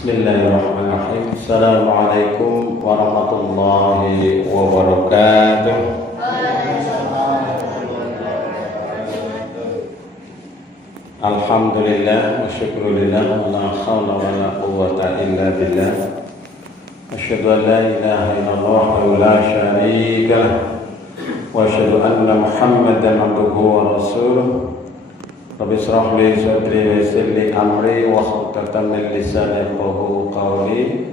Bismillahirrahmanirrahim. Assalamualaikum warahmatullahi wabarakatuh. Alhamdulillah wa syukrulillah wa la hawla wa la quwwata illa billah. Asyhadu an la ilaha illallah wa la syarika lah. Wa asyhadu anna Muhammadan abduhu wa rasuluh. Rabbi shrah li sadri wa yassir li amri wa hlul min lisani yafqahu qawli.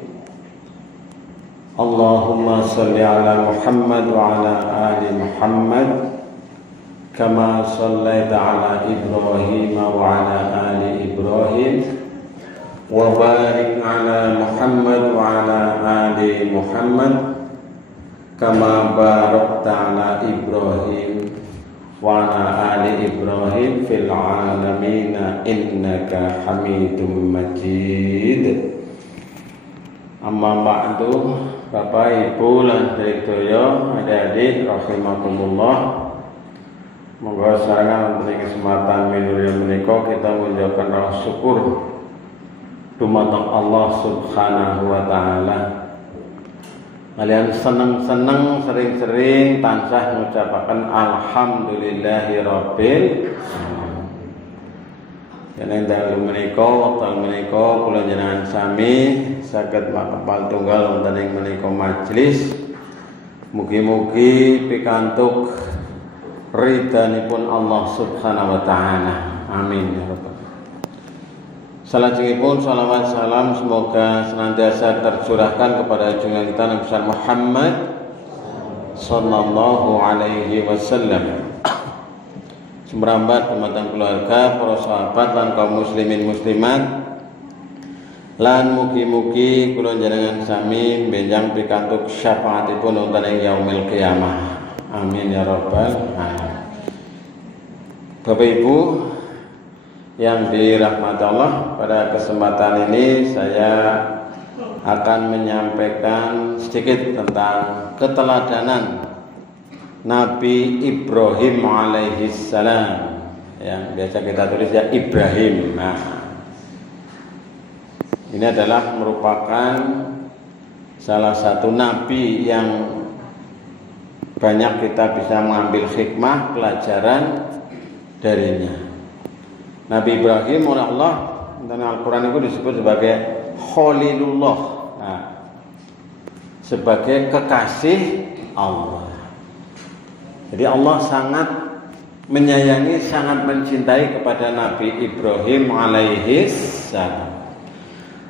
Allahumma shalli ala Muhammad wa ala ali Muhammad kama shallaita ala Ibrahim wa ala ali Ibrahim wa barik ala Muhammad wa ala ali Muhammad kama barakta ala Ibrahim wa ala ali Ibrahim fil alamin innaka Hamidum Majid. Amma ba'du, Bapak Ibu lan sedaya adik-adik rahimakumullah. Monggo sareng wonten kesempatan minulya menika kita mengucapkan rasa syukur dumateng Allah Subhanahu wa taala. Kalian seneng-seneng sering-sering tansah mengucapkan alhamdulillahirabbil alamin. Yen dalu menika wekdal menika kula jenengan sami saged makepal tunggal wonten ing menika majelis. Mugi-mugi pikantuk ridhanipun Allah Subhanahu wa taala. Amin ya rabbal. Salajengipun shalawat salam semoga senantiasa tercurahkan kepada junjungan kita Nabi besar Muhammad sallallahu alaihi wasallam. Semrambat dumateng keluarga, para sahabat lan kaum muslimin muslimat. Lan mugi-mugi kula njenengan sami benjang pikantuk syafaatipun wonten ing yaumil qiyamah. Amin ya rabbal alamin. Bapak Ibu yang dirahmati Allah, pada kesempatan ini saya akan menyampaikan sedikit tentang keteladanan Nabi Ibrahim alaihissalam, yang biasa kita tulis ya Ibrahim. Nah, ini adalah merupakan salah satu nabi yang banyak kita bisa mengambil hikmah pelajaran darinya. Nabi Ibrahim oleh Allah dalam Al-Quran itu disebut sebagai Khalilullah, nah, sebagai kekasih Allah. Jadi Allah sangat menyayangi, sangat mencintai kepada Nabi Ibrahim alaihissalam.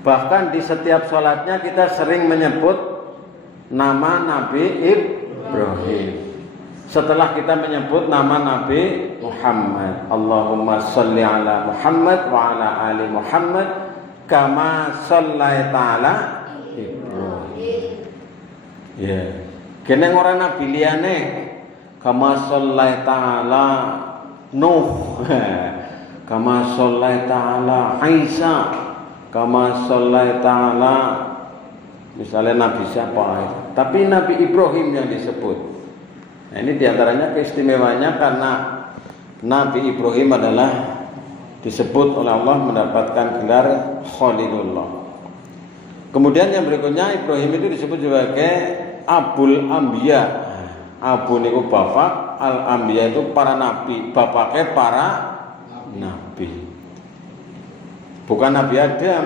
Bahkan di setiap sholatnya kita sering menyebut nama Nabi Ibrahim setelah kita menyebut nama Nabi Muhammad. Allahumma sholli ala Muhammad wa ala ali Muhammad kama shallaita ala Ibrahim. Ya, kene ora nabi liyane kama shallaita ala Nuh, kama shallaita ala Isa, kama shallaita ala misalnya Nabi siapa itu. Tapi Nabi Ibrahim yang disebut. Nah, ini diantaranya keistimewaannya karena Nabi Ibrahim adalah disebut oleh Allah mendapatkan gelar Khalilullah. Kemudian yang berikutnya Ibrahim itu disebut sebagai Abul Anbiya. Abu niku bapak, Al Anbiya itu para nabi, bapaknya para nabi. Bukan Nabi Adam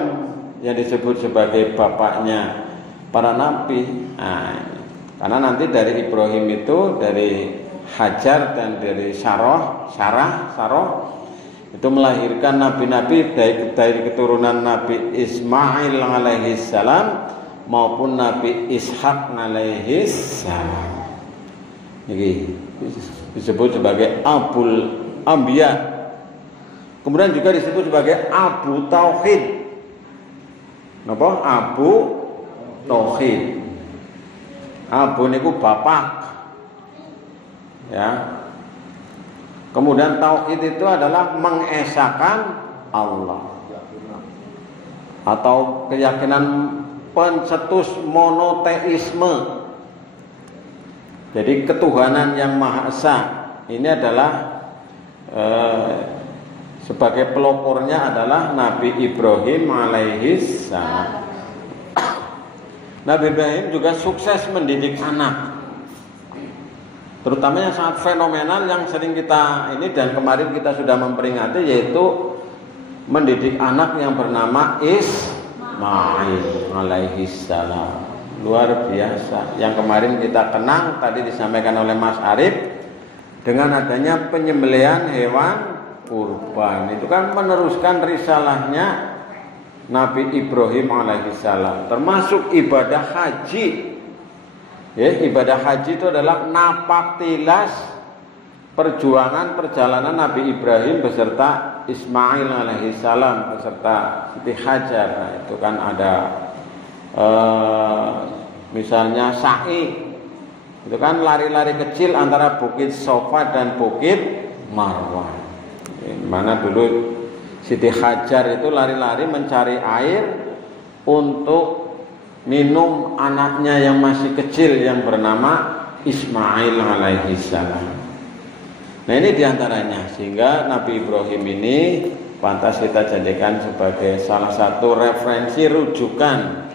yang disebut sebagai bapaknya para nabi. Nah, karena nanti dari Ibrahim itu, dari Hajar dan dari Sarah itu melahirkan nabi-nabi dari keturunan Nabi Ismail alaihissalam maupun Nabi Ishak alaihissalam. Ini disebut sebagai Abul Anbiya. Kemudian juga disebut sebagai Abu Tauhid. Napa? Abu Tauhid. Abu niku bapak, ya. Kemudian tauhid itu adalah mengesahkan Allah atau keyakinan pencetus monoteisme. Jadi ketuhanan yang maha esa ini adalah Sebagai pelopornya adalah Nabi Ibrahim alaihissalam. Nabi Ibrahim juga sukses mendidik anak, terutama yang sangat fenomenal yang sering kita ini dan kemarin kita sudah memperingati, yaitu mendidik anak yang bernama Ismail alaihissalam. Luar biasa. Yang kemarin kita kenang tadi disampaikan oleh Mas Arif, dengan adanya penyembelihan hewan kurban, itu kan meneruskan risalahnya Nabi Ibrahim alaihissalam, termasuk ibadah haji. Ya, ibadah haji itu adalah napak tilas perjuangan perjalanan Nabi Ibrahim beserta Ismail alaihissalam beserta Siti Hajar. Nah, itu kan ada misalnya sa'i, itu kan lari-lari kecil antara Bukit Sofa dan Bukit Marwah, mana dulu Siti Hajar itu lari-lari mencari air untuk minum anaknya yang masih kecil yang bernama Ismail alaihissalam. Nah, ini diantaranya, sehingga Nabi Ibrahim ini pantas kita jadikan sebagai salah satu referensi rujukan,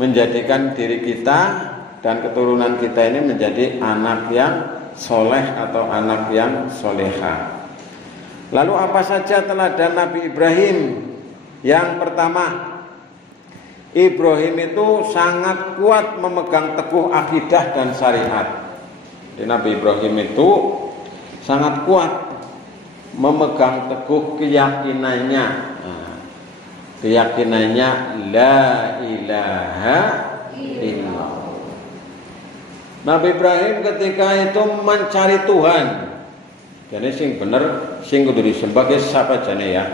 menjadikan diri kita dan keturunan kita ini menjadi anak yang soleh atau anak yang soleha. Lalu apa saja teladan Nabi Ibrahim? Yang pertama, Ibrahim itu sangat kuat memegang teguh akidah dan syariat. Jadi Nabi Ibrahim itu sangat kuat memegang teguh keyakinannya. Keyakinannya la ilaha illallah. Nabi Ibrahim ketika itu mencari Tuhan. Jadi sing bener, sing kudu disembah ke siapa jane ya.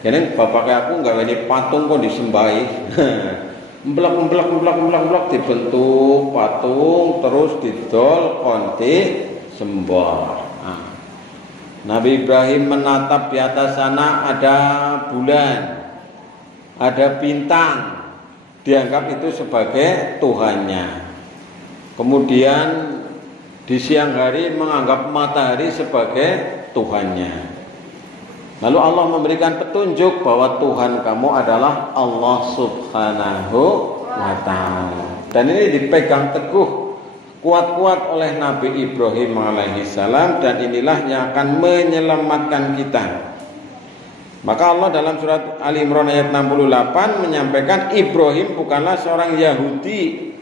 Kene bapaknya aku gawe ini patung kok disembahi. Emblak dibentuk patung terus didol konti sembah. Nabi Ibrahim menatap di atas sana ada bulan, ada bintang, dianggap itu sebagai Tuhannya. Kemudian di siang hari menganggap matahari sebagai Tuhannya. Lalu Allah memberikan petunjuk bahwa Tuhan kamu adalah Allah Subhanahu wa ta'ala. Dan ini dipegang teguh kuat-kuat oleh Nabi Ibrahim alaihissalam, dan inilah yang akan menyelamatkan kita. Maka Allah dalam surat Ali Imran ayat 68 menyampaikan Ibrahim bukanlah seorang Yahudi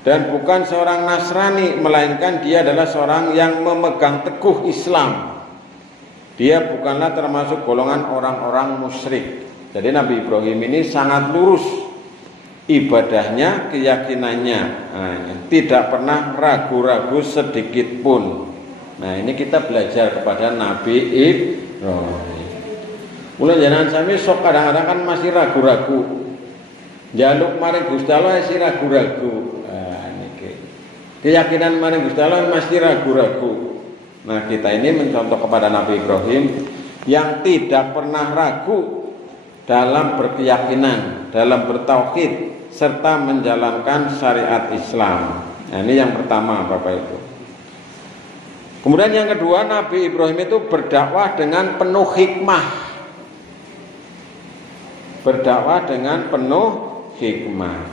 dan bukan seorang Nasrani, melainkan dia adalah seorang yang memegang teguh Islam. Dia bukanlah termasuk golongan orang-orang musyrik. Jadi Nabi Ibrahim ini sangat lurus ibadahnya, keyakinannya, tidak pernah ragu-ragu sedikit pun. Nah, ini kita belajar kepada Nabi Ibrahim. Mulai jangan sampai sok kadang-kadang kan masih ragu-ragu. Jaluk mari Gusti Allah masih ragu-ragu. Keyakinan mari Gusti Allah masih ragu-ragu. Nah, kita ini mencontoh kepada Nabi Ibrahim yang tidak pernah ragu dalam berkeyakinan, dalam bertauhid, serta menjalankan syariat Islam. Nah, ini yang pertama Bapak Ibu. Kemudian yang kedua, Nabi Ibrahim itu berdakwah dengan penuh hikmah. Berdakwah dengan penuh hikmah.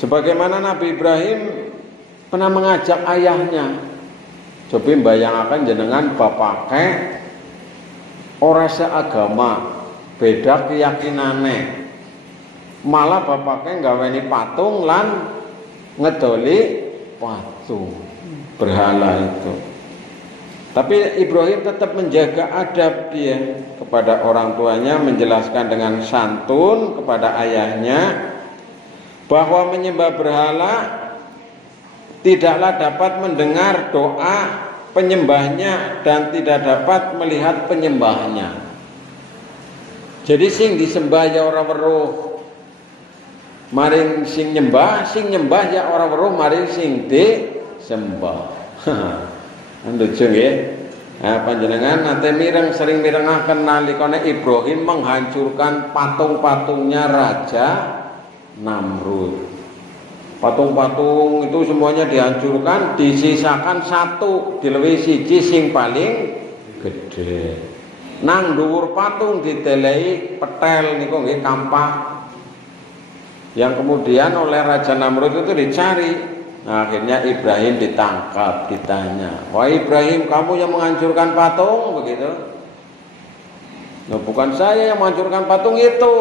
Sebagaimana Nabi Ibrahim pernah mengajak ayahnya, coba bayangkan jenengan bapake ora seagama, beda keyakinane, malah bapake nggaweni patung lan ngedoli patung berhala itu. Tapi Ibrahim tetap menjaga adab dia kepada orang tuanya, menjelaskan dengan santun kepada ayahnya bahwa menyembah berhala tidaklah dapat mendengar doa penyembahnya dan tidak dapat melihat penyembahnya. Jadi sing disembah ya ora weruh, maring sing nyembah ya ora weruh maring sing disembah. Lucu nggih. Nah, panjenengan nate sering mirengaken nalikane Ibrahim menghancurkan patung-patungnya Raja Namrud. Patung-patung itu semuanya dihancurkan, disisakan satu, dilewi siji sing paling gede. Nang dhuwur patung didelei petel niku nggih kampah. Yang kemudian oleh Raja Namrud itu dicari. Nah, akhirnya Ibrahim ditangkap, ditanya, "Wah Ibrahim, kamu yang menghancurkan patung?" begitu. Nah, bukan saya yang menghancurkan patung itu.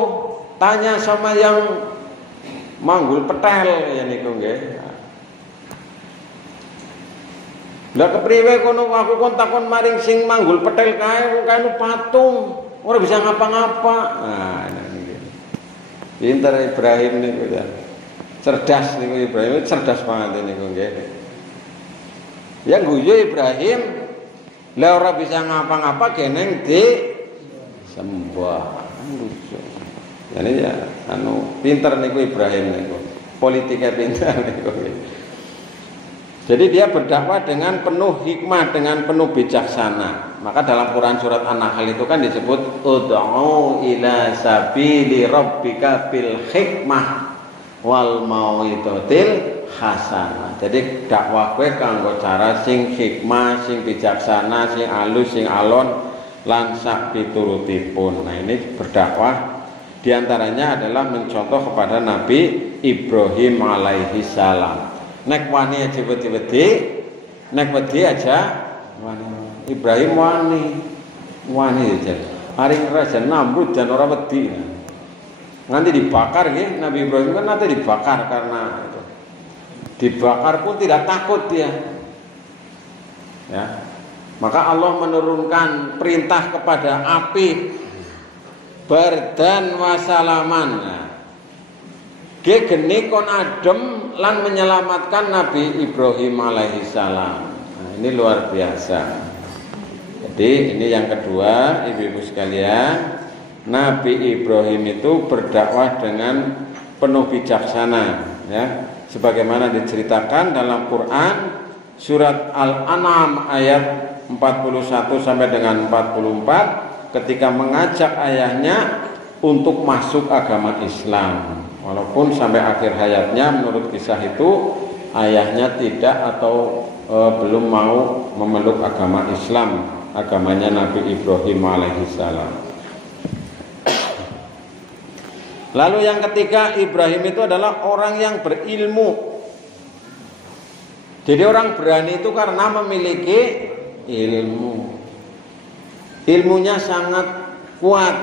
Tanya sama yang manggul petel ya niku nggih. Lah kepriwe kono aku kon takon maring sing manggul petel kae patung, ora bisa ngapa-ngapa. Nah, niki. Pinter Ibrahim niku ya. Cerdas niku Ibrahim, cerdas banget niku nggih. Ya guyu Ibrahim, lah ora bisa ngapa-ngapa geneng di sembah. Lucu. Jadi ya pinter niku Ibrahim niku. Politiknya pinter niku. Jadi dia berdakwah dengan penuh hikmah, dengan penuh bijaksana. Maka dalam Quran surat An-Nahl itu kan disebut ud'u ila sabili rabbika bil hikmah wal mau'izatil hasanah. Jadi dakwah kowe kanggo cara sing hikmah, sing bijaksana, sing alus, sing alon lan sak piturutipun. Nah, ini berdakwah diantaranya adalah mencontoh kepada Nabi Ibrahim alaihi salam. Nek wani aja wedi-wedi, nek wedi aja wani. Ibrahim wani aja. Haring Raja Namrud dan ora wedi. Nanti dibakar nggih, Nabi Ibrahim kan nanti dibakar karena itu. Dibakar pun tidak takut dia. Ya. Maka Allah menurunkan perintah kepada api bardan wasalaman. Ge geni kon adem lan menyelamatkan Nabi Ibrahim alaihi salam. Nah, ini luar biasa. Jadi ini yang kedua, ibu-ibu sekalian, Nabi Ibrahim itu berdakwah dengan penuh bijaksana, ya. Sebagaimana diceritakan dalam Quran surat Al-An'am ayat 41 sampai dengan 44 ketika mengajak ayahnya untuk masuk agama Islam. Walaupun sampai akhir hayatnya menurut kisah itu ayahnya tidak atau belum mau memeluk agama Islam, agamanya Nabi Ibrahim alaihissalam. Lalu yang ketiga, Ibrahim itu adalah orang yang berilmu. Jadi orang berani itu karena memiliki ilmu. Ilmunya sangat kuat,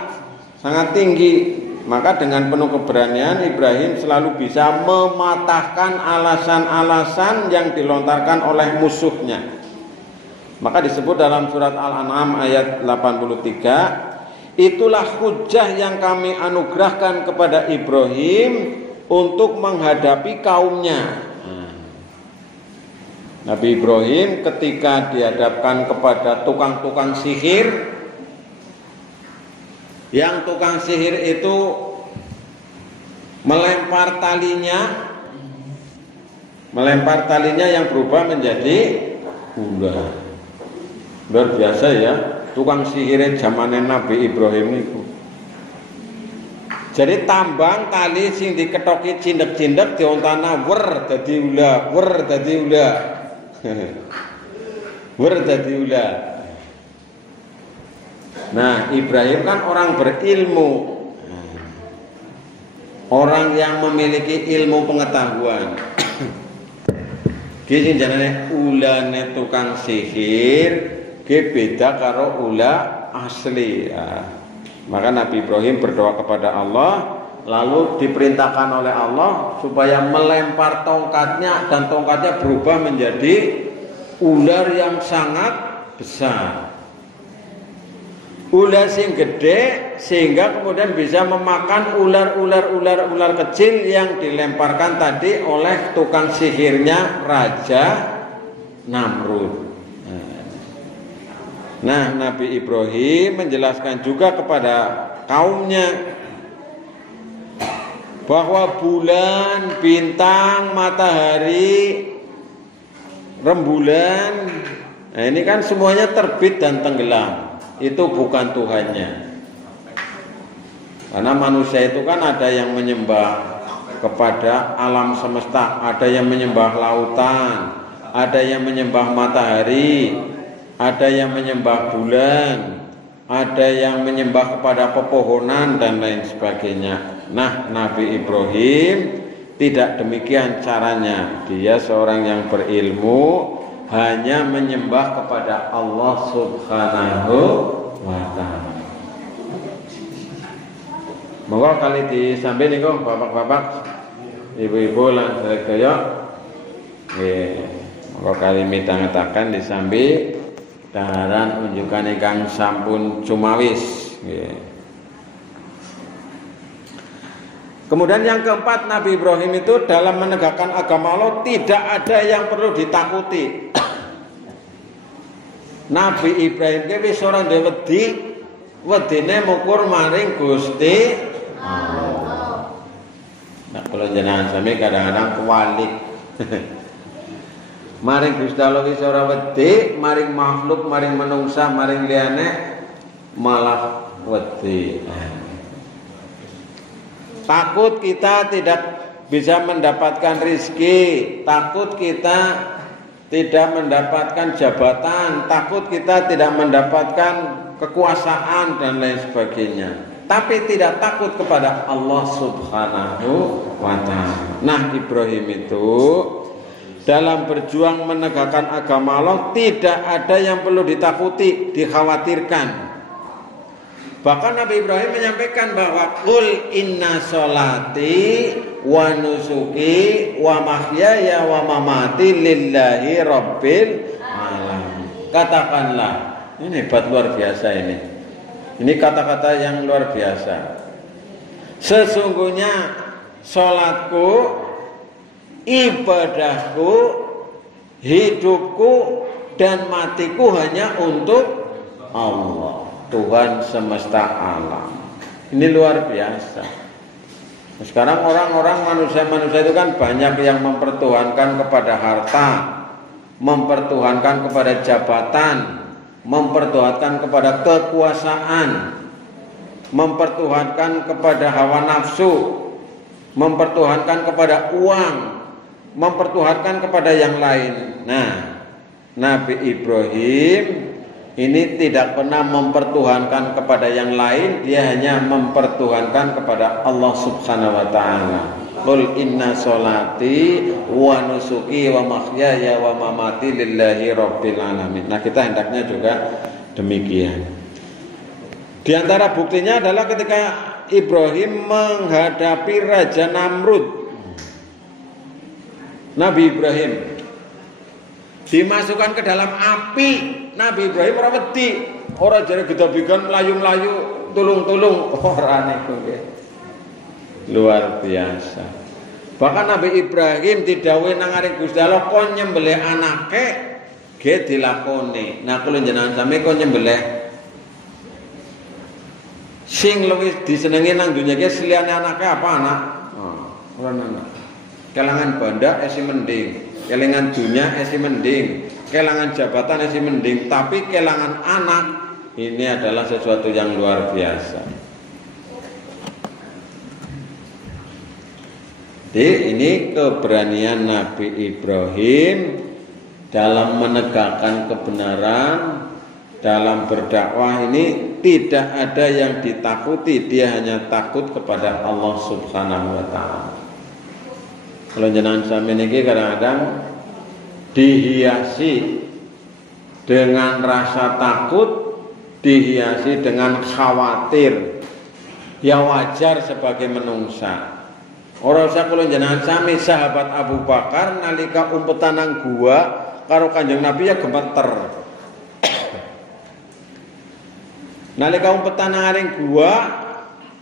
sangat tinggi. Maka dengan penuh keberanian Ibrahim selalu bisa mematahkan alasan-alasan yang dilontarkan oleh musuhnya. Maka disebut dalam surat Al-An'am ayat 83, itulah hujjah yang kami anugerahkan kepada Ibrahim untuk menghadapi kaumnya. Nabi Ibrahim ketika dihadapkan kepada tukang-tukang sihir, yang tukang sihir itu melempar talinya yang berubah menjadi ular. Luar biasa ya, tukang sihir zamannya Nabi Ibrahim itu. Jadi tambang tali sing diketoki cindek-cindek diontana wer dadi ular, wer dadi ular. Wer dadi ular. Nah, Ibrahim kan orang berilmu, orang yang memiliki ilmu pengetahuan. Dia jenenge ulane tukang sihir, dia beda karo ula asli. Ya. Maka Nabi Ibrahim berdoa kepada Allah, lalu diperintahkan oleh Allah supaya melempar tongkatnya dan tongkatnya berubah menjadi ular yang sangat besar. Ular sing gede sehingga kemudian bisa memakan ular kecil yang dilemparkan tadi oleh tukang sihirnya Raja Namrud. Nah, Nabi Ibrahim menjelaskan juga kepada kaumnya bahwa bulan, bintang, matahari, rembulan, nah ini kan semuanya terbit dan tenggelam. Itu bukan Tuhannya. Karena manusia itu kan ada yang menyembah kepada alam semesta, ada yang menyembah lautan, ada yang menyembah matahari, ada yang menyembah bulan, ada yang menyembah kepada pepohonan dan lain sebagainya. Nah, Nabi Ibrahim tidak demikian caranya. Dia seorang yang berilmu, hanya menyembah kepada Allah Subhanahu wa ta'ala. Monggo kali disambi niku bapak-bapak, ibu-ibu lan sedaya. Nggih, monggo kali midhangetaken disambi daharan unjukan ingkang sampun cumawis. Nggih. Kemudian yang keempat, Nabi Ibrahim itu dalam menegakkan agama Allah tidak ada yang perlu ditakuti. Nabi Ibrahim ki wis ora ndek wedi, wedine mukur maring Gusti Allah. Nah, kalau jenengan sami kadang-kadang kewalik. Maring Gusti Allah wis ora wedi, maring makhluk, maring manungsa, maring liyane malah wedi. Takut kita tidak bisa mendapatkan rizki, takut kita tidak mendapatkan jabatan, takut kita tidak mendapatkan kekuasaan dan lain sebagainya. Tapi tidak takut kepada Allah Subhanahu wa ta'ala. Nah, Ibrahim itu dalam berjuang menegakkan agama Allah tidak ada yang perlu ditakuti, dikhawatirkan. Bahkan Nabi Ibrahim menyampaikan bahwa qul inna sholati wa nusuki wa mahyaya wa mamati lillahi rabbil alamin. Katakanlah, ini hebat luar biasa ini. Ini kata-kata yang luar biasa. Sesungguhnya sholatku, ibadahku, hidupku dan matiku hanya untuk Allah, Tuhan semesta alam. Ini luar biasa. Sekarang orang-orang manusia-manusia itu kan banyak yang mempertuhankan kepada harta, mempertuhankan kepada jabatan, mempertuhankan kepada kekuasaan, mempertuhankan kepada hawa nafsu, mempertuhankan kepada uang, mempertuhankan kepada yang lain. Nah, Nabi Ibrahim ini tidak pernah mempertuhankan kepada yang lain, dia hanya mempertuhankan kepada Allah Subhanahu wa ta'ala. Qul inna sholati wa nusuki wa mahyaya wa mamati lillahi rabbil alamin. Nah, kita hendaknya juga demikian. Di antara buktinya adalah ketika Ibrahim menghadapi Raja Namrud. Nabi Ibrahim dimasukkan ke dalam api. Nabi Ibrahim ora wedi, ora jare gedabikan melayu-melayu, tulung-tulung, ora niku nggih. Luar biasa. Bahkan Nabi Ibrahim didhawuhi nang aring Gusti Allah kon nyembelih anake ge dilakoni. Nah, kula jenengan sami kon nyembelih sing luwih disenengi nang dunya iki seliyane anake apa anak? Ora anak. Kelangan banda esi mending, kelangan dunya esi mending, kelangan jabatan esi mending, tapi kelangan anak ini adalah sesuatu yang luar biasa. Jadi ini keberanian Nabi Ibrahim dalam menegakkan kebenaran, dalam berdakwah ini tidak ada yang ditakuti, dia hanya takut kepada Allah Subhanahu wa ta'ala. Kalau jenengan sami niki kadang-kadang dihiasi dengan rasa takut, dihiasi dengan khawatir. Ya wajar sebagai menungsa. Ora usah kula jenengan sami sahabat Abu Bakar nalika umpetan nang gua karo Kanjeng Nabi ya gemeter. Nalika umpetan nang aring gua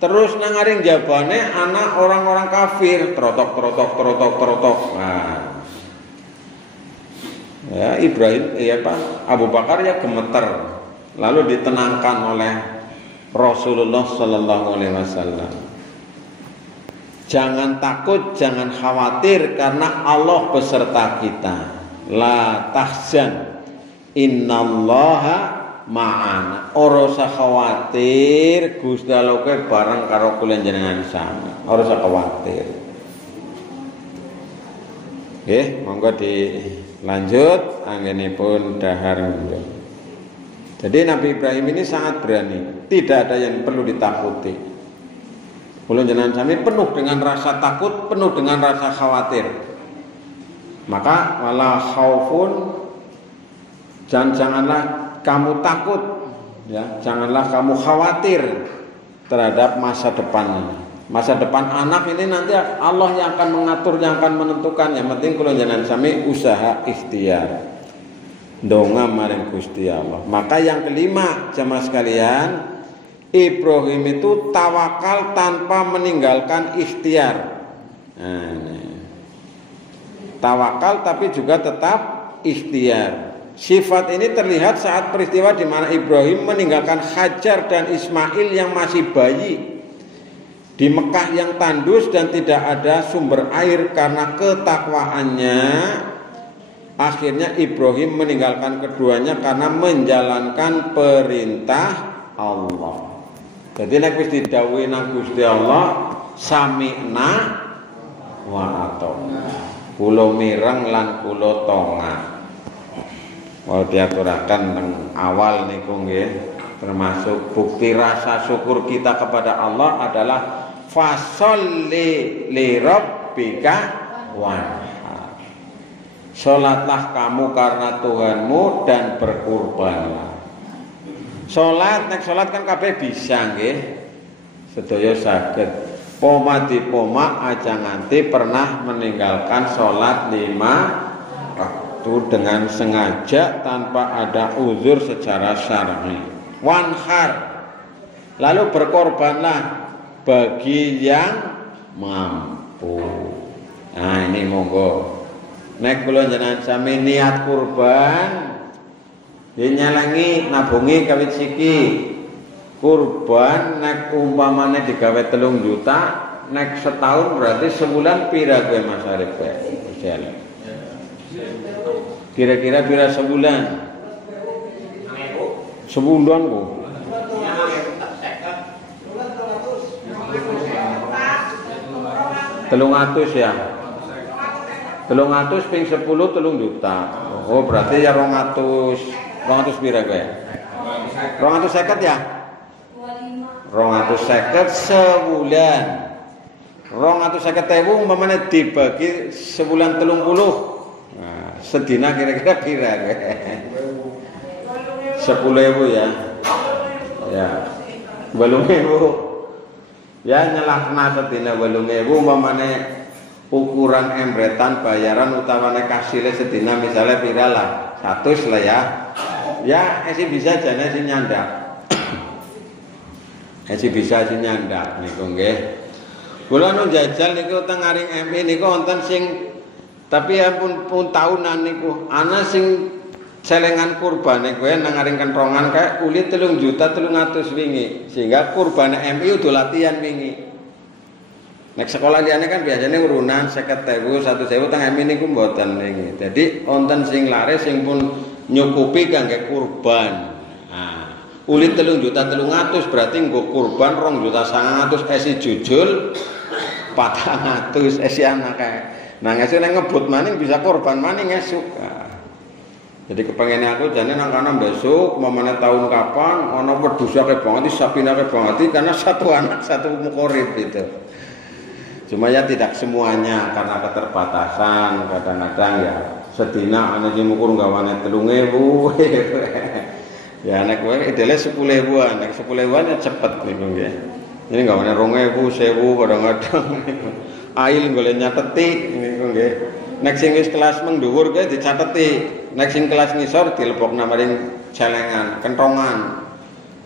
terus nang aring jabane anak orang-orang kafir trotok. Nah. Ya Ibrahim Abu Bakar ya gemeter. Lalu ditenangkan oleh Rasulullah sallallahu alaihi wasallam. Jangan takut, jangan khawatir karena Allah beserta kita. La tahzan innallaha ma'ana. Ora usah khawatir, Gusti Allah kuwi bareng karo kula jenengan sami. Ora usah khawatir. Nggih, monggo dilanjut anggenipun dahar. Jadi Nabi Ibrahim ini sangat berani, tidak ada yang perlu ditakuti. Kula jenengan sami penuh dengan rasa takut, penuh dengan rasa khawatir. Maka wala khaufun, janganlah kamu takut, ya, janganlah kamu khawatir terhadap masa depan ini. Masa depan anak ini nanti Allah yang akan mengatur, yang akan menentukan. Yang penting kula jenengan sami usaha ikhtiar. Donga maring Gusti Allah. Maka yang kelima, jamaah sekalian, Ibrahim itu tawakal tanpa meninggalkan ikhtiar. Nah, ini. Tawakal tapi juga tetap ikhtiar. Sifat ini terlihat saat peristiwa di mana Ibrahim meninggalkan Hajar dan Ismail yang masih bayi di Mekah yang tandus dan tidak ada sumber air. Karena ketakwaannya, akhirnya Ibrahim meninggalkan keduanya karena menjalankan perintah Allah. Jadi nek wis didhawuhi nang Gusti Allah, sami'na wa ata'na. Kula mireng lan kula tongak. Wau diaturaken teng awal niku nggih, termasuk bukti rasa syukur kita kepada Allah adalah fasholli li rabbika wanhar. Salatlah kamu karena Tuhanmu dan berkurbanlah. Salat, nek salat kan kabeh bisa nggih. Sedaya saged. Poma dipoma aja nganti pernah meninggalkan salat 5 waktu dengan sengaja tanpa ada uzur secara syar'i. Wanhar. Lalu berkorbanlah bagi yang mampu. Nah, ini monggo. Nek kula jenengan sami niat kurban, dinyalangi nabungi kawit siki. Kurban nek umpamane digawe 3 juta, nek setahun berarti sebulan pira kowe Mas Arif kowe? Kira-kira pira sebulan? Sebulan kok. 300 ya. 300 ping 10 3 juta. Oh, berarti ya 200 pira kowe? 250 ya? 250 sebulan. 250.000 umpamane dibagi sebulan 30. Nah, sedina kira-kira pira kowe? 10.000 ya. Ya. 8.000. Ya nyelakna sedina 8.000 umpamane ukuran embretan bayaran utawane kasile sedina misalnya pira lah 100 lah ya. Ya esi bisa jane sing nyandak. Esi bisa sing nyandak niku nggih. Kula nu jajal niku teng Aring MI niku wonten sing tapi ya pun tahunan niku ana sing celengan kurbane kowe nang Aring Kentrongan kae uli 3.300.000 wingi sehingga kurbane MI udah latihan wingi. Nek sekolah liyane kan biasanya urunan 50.000 1.000 teng MI niku mboten wingi. Jadi wonten sing laris sing pun nyukupi kangge kurban. Nah, uli 3.300.000 berarti nggo kurban 2.900.000 esi jujul 400 esi anak kae. Nah, ngesuk nek ngebut maning bisa kurban maning esuk. Jadi kepengen aku jane nang kana besok mamane tahun kapan ana wedhusake banget sapinake banget karena satu anak satu mukorib gitu. Cuma ya tidak semuanya karena keterbatasan kadang-kadang ya sedina ana sing ngukur gawane 3.000. Ya nek kowe idele 10.000-an, nek 10.000-an ya cepet niku nggih. Ini gawane 2.000, 1.000 kadang-kadang. Ail golek nyateti niku nggih. Nek sing wis kelas mendhuwur kuwi dicateti, nek sing kelas ngisor dilebokna maring celengan, kentongan.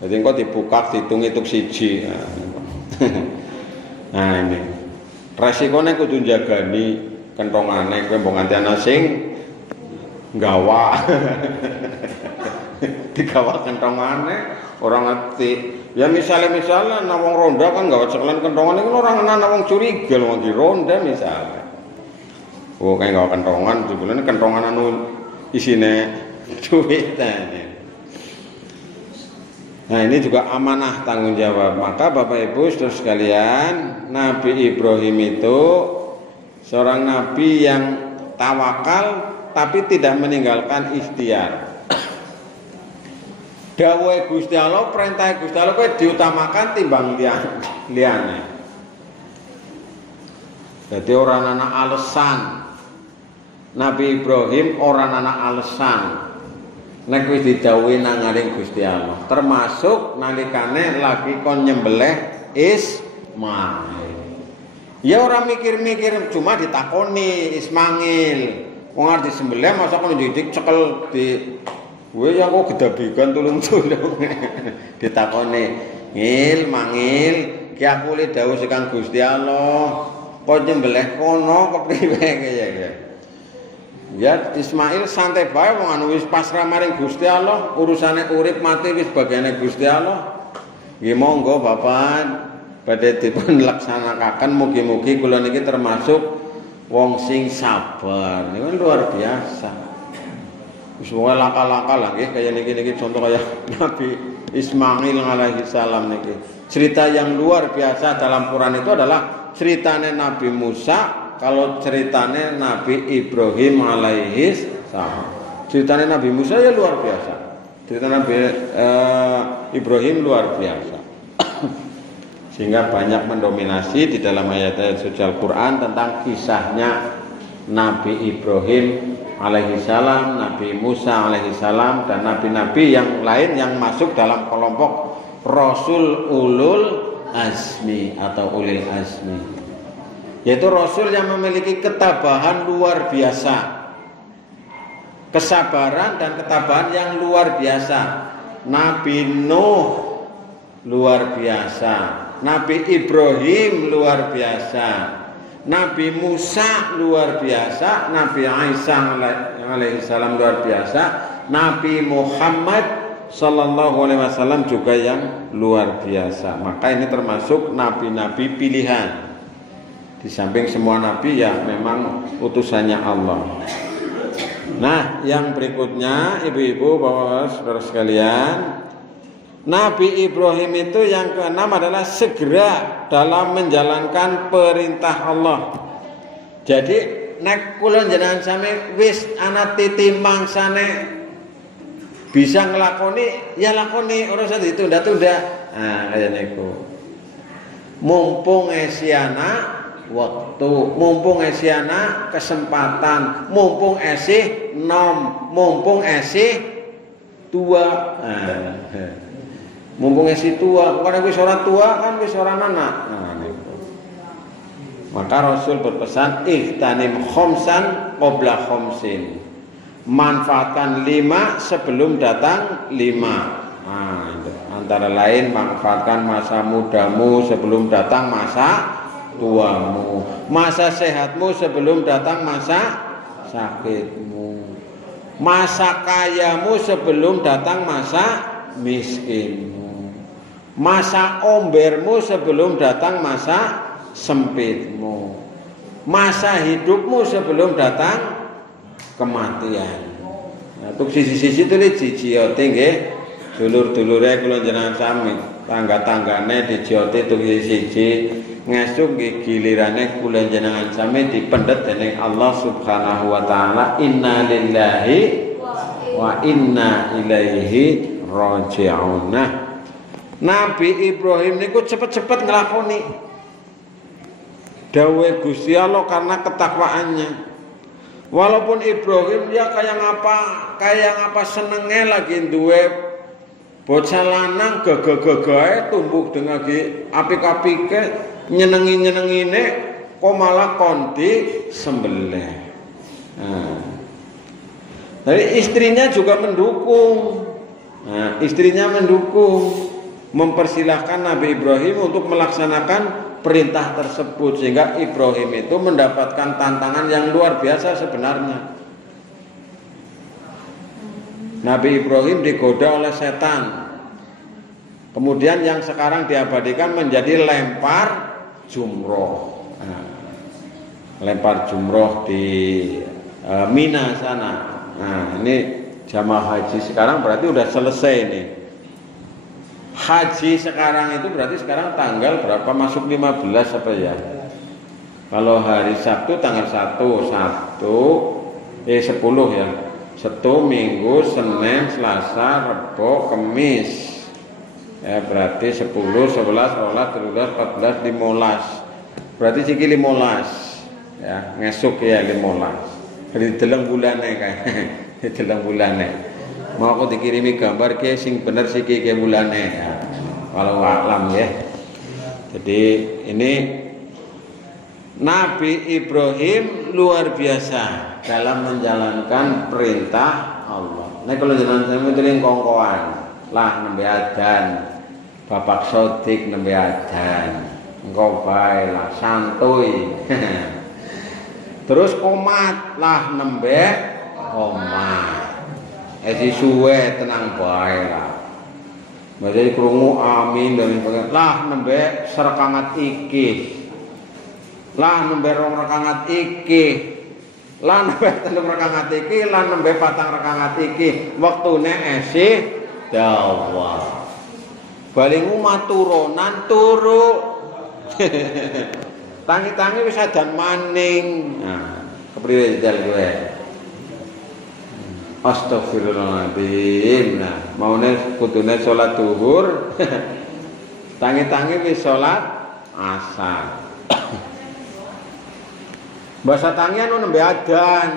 Dadi engko dibuka ditung-itung siji. Nah ini. Resikone kudu njagani kentongane kowe mbok nganti ana sing nggawa. Digawa kentongane ora ngerti. Ya misalnya ana wong ronda kan nggawa cekelan kentongan iku ora ana wong curiga lho di ronda misalnya. Oh kayak nggawa kentongan jebulane kentongan anu isine duit tane. Nah ini juga amanah tanggung jawab. Maka Bapak Ibu saudara sekalian, Nabi Ibrahim itu seorang nabi yang tawakal tapi tidak meninggalkan ikhtiar. Dawuhe Gusti Allah, perintah Gusti Allah kowe diutamakan timbang liyane. Jadi orang anak alasan. Nabi Ibrahim orang anak alasan. Nek wis didhawuhi nang ngaring Gusti Allah, termasuk nalikane lagi kon nyembelih Ismail. Ya orang mikir-mikir, cuma ditakoni Ismail. Wong arep disembelih masa kon njidik cekel di kowe ya kok gedabikan tulung-tulung. Ditakoni, "Ngil, mangil, ki aku le dawuh sekang Gusti Allah, kok nyembelih kono kepriwe kaya ya?" Ya Ismail santai bae wong anu wis pasrah maring Gusti Allah, urusane urip mati wis bagiane Gusti Allah. Nggih monggo Bapak badhe dipun laksanakaken mugi-mugi kula niki termasuk wong sing sabar. Niku luar biasa. Wis wae langkah-langkah lah nggih kaya niki contoh kaya Nabi Ismail alaihi salam niki. Cerita yang luar biasa dalam Quran itu adalah ceritanya Nabi Musa. Kalau ceritanya Nabi Ibrahim alaihi salam, ceritanya Nabi Musa ya luar biasa, cerita Nabi Ibrahim luar biasa. Sehingga banyak mendominasi di dalam ayat-ayat suci Al-Quran tentang kisahnya Nabi Ibrahim alaihi salam, Nabi Musa alaihi salam, dan nabi-nabi yang lain yang masuk dalam kelompok Rasul Ulul Azmi atau Ulil Azmi, yaitu Rasul yang memiliki ketabahan luar biasa, kesabaran dan ketabahan yang luar biasa. Nabi Nuh luar biasa, Nabi Ibrahim luar biasa, Nabi Musa luar biasa, Nabi Isa alaihissalam luar biasa, Nabi Muhammad sallallahu alaihi wasallam juga yang luar biasa. Maka ini termasuk nabi-nabi pilihan. Di samping semua nabi ya memang utusannya Allah. Nah, yang berikutnya ibu-ibu, bapak-bapak, saudara sekalian, Nabi Ibrahim itu yang keenam adalah segera dalam menjalankan perintah Allah. Jadi nek kula njenengan sami wis ana titimbang sane bisa ngelakoni, ya lakoni, ora usah ditunda-tunda. Nah, kaya niku. Mumpung esiana waktu, mumpung esiana kesempatan, mumpung esih nom, mumpung esih tua. Mumpung esih tua, bukan wis ora tua kan wis ora anak. Maka Rasul berpesan ihtanim khomsan qabla khomsin. Manfaatkan 5 sebelum datang 5. Antara lain manfaatkan masa mudamu sebelum datang masa tuamu, masa sehatmu sebelum datang masa sakitmu, masa kayamu sebelum datang masa miskinmu, masa ombermu sebelum datang masa sempitmu, masa hidupmu sebelum datang kematian. Nah, untuk sisi-sisi itu dijiote nggih dulur-dulure kula jenengan sami, tangga-tanggane dijiote untuk sisi ngesuk nggih gilirane kula jenengan sami dipendet dening Allah Subhanahu wa taala, inna lillahi wa inna ilaihi raji'un. Nah, Nabi Ibrahim niku cepet-cepet nglakoni dawuh Gusti Allah karena ketakwaannya. Walaupun Ibrahim dia kayak ngapa senenge lagi duwe bocah lanang gagah-gagahe tumbuh dengan apik-apike nyenengi-nyenengine kok malah konti sembelih. Jadi istrinya juga mendukung. Istrinya mendukung, mempersilahkan Nabi Ibrahim untuk melaksanakan perintah tersebut, sehingga Ibrahim itu mendapatkan tantangan yang luar biasa sebenarnya. Nabi Ibrahim digoda oleh setan. Kemudian yang sekarang diabadikan menjadi lempar jumroh. Lempar jumroh di Mina sana. Nah, ini jamaah haji sekarang berarti udah selesai nih. Haji sekarang itu berarti sekarang tanggal berapa, masuk 15 apa ya? Kalau hari Sabtu tanggal 10 ya. Setu, Minggu, Senin, Selasa, Rebo, Kemis. Ya, berarti 10, 11, 12, 13, 14, 15. Berarti siki 15. Ya, ngesuk ya 15. Jadi deleng bulane kae. Deleng bulane. Mau aku dikirimi gambar ke sing bener siki ke bulane. Ya. Kalau alam ya. Jadi ini Nabi Ibrahim luar biasa dalam menjalankan perintah Allah. Nek kalau jenengan sampeyan dening kongkoan, lah nembe adzan. Bapak Sodik nembe adzan. Engko bae lah santuy. Terus komat lah nembe komat. Esi suwe tenang bae lah. Jadi krungu amin dan sebagainya. Lah nembe serkangat iki. Lah nembe rong rakaat iki. Lah nembe telung rakaat iki, lah nembe patang rakaat iki. Wektune esih dawa. Bali ngumah turunan turu. Tangi-tangi wis adan maning. Nah, kepriye jal kowe? Astagfirullahaladzim. Nah, maune kudune salat zuhur. Tangi-tangi wis salat asar. Bahasa tangian nembe adan.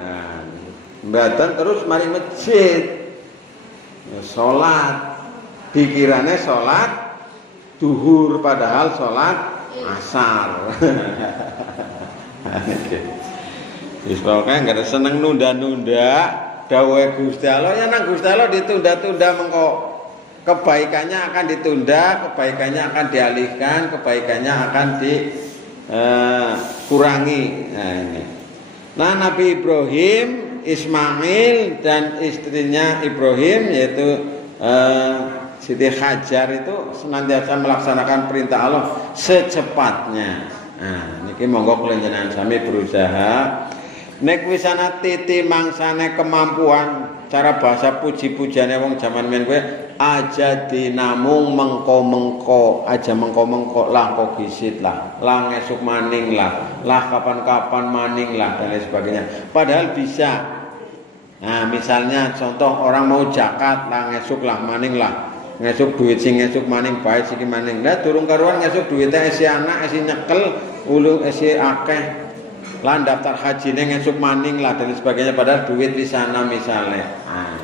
Nah, nembe adan terus mari masjid. Ya, salat. Dikirane salat zuhur padahal salat asar. Wis pokoke enggak seneng nunda-nunda dawuhe Gusti Allah, ya nang Gusti Allah ditunda-tunda mengko kebaikannya akan ditunda, kebaikannya akan dialihkan, kebaikannya akan dikurangi. Nah ini. Nah Nabi Ibrahim, Ismail dan istrinya Ibrahim yaitu Siti Hajar itu senantiasa melaksanakan perintah Allah secepatnya. Nah, niki monggo kelenjenengan sami berusaha nek wis ana titi mangsane kemampuan cara bahasa puji-pujane wong jaman men kowe aja dinamung mengko-mengko, aja mengko-mengko lah kok gisit lah ngesuk maning lah kapan-kapan maning lah dan lain sebagainya. Padahal bisa. Nah, misalnya contoh orang mau zakat lah ngesuk lah maning lah. Ngesuk duit sing ngesuk maning bae siki maning. Lah durung karuan ngesuk duwite isi anak, isi nyekel, ulu isi akeh. Lah daftar hajine ngesuk maning lah dan sebagainya padahal duit di sana misalnya. Nah,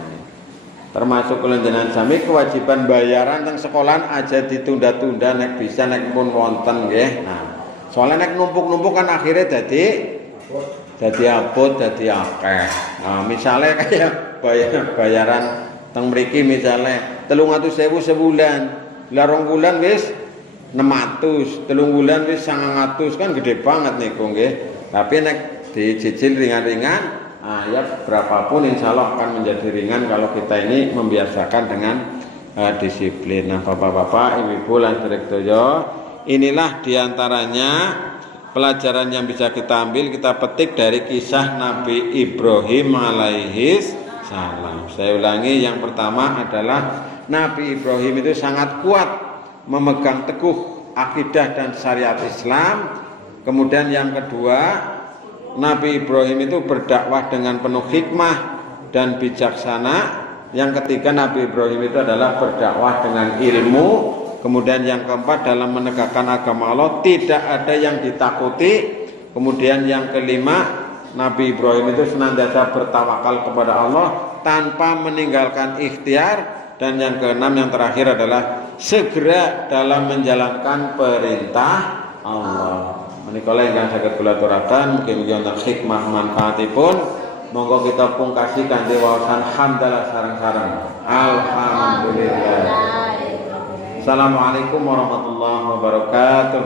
termasuk kelenjenan sami kewajiban bayaran teng sekolahan aja ditunda-tunda nek bisa nek pun wonten nggih. Nah, soalnya nek numpuk-numpuk kan akhirnya jadi abot, jadi akeh. Nah, misalnya kayak bayaran teng mriki misalnya 300.000 sebulan. Lah 2 bulan wis 600, 3 bulan wis 900 kan gede banget niku nggih. Tapi nek dicicil ringan-ringan, ya berapapun insya Allah akan menjadi ringan kalau kita ini membiasakan dengan disiplin. Nah, bapak-bapak, ibu-ibu lan sedaya, inilah diantaranya pelajaran yang bisa kita ambil, kita petik dari kisah Nabi Ibrahim alaihis salam. Saya ulangi, yang pertama adalah Nabi Ibrahim itu sangat kuat memegang teguh akidah dan syariat Islam. Kemudian yang kedua, Nabi Ibrahim itu berdakwah dengan penuh hikmah dan bijaksana. Yang ketiga, Nabi Ibrahim itu adalah berdakwah dengan ilmu. Kemudian yang keempat, dalam menegakkan agama Allah tidak ada yang ditakuti. Kemudian yang kelima, Nabi Ibrahim itu senantiasa bertawakal kepada Allah tanpa meninggalkan ikhtiar. Dan yang keenam, yang terakhir adalah segera dalam menjalankan perintah Allah. Menika ingkang saged kula aturaken, mugi-mugi wonten hikmah manfaatipun. Monggo kita pungkasi kanthi waosan hamdalah sareng-sareng. Alhamdulillah. Assalamualaikum warahmatullahi wabarakatuh.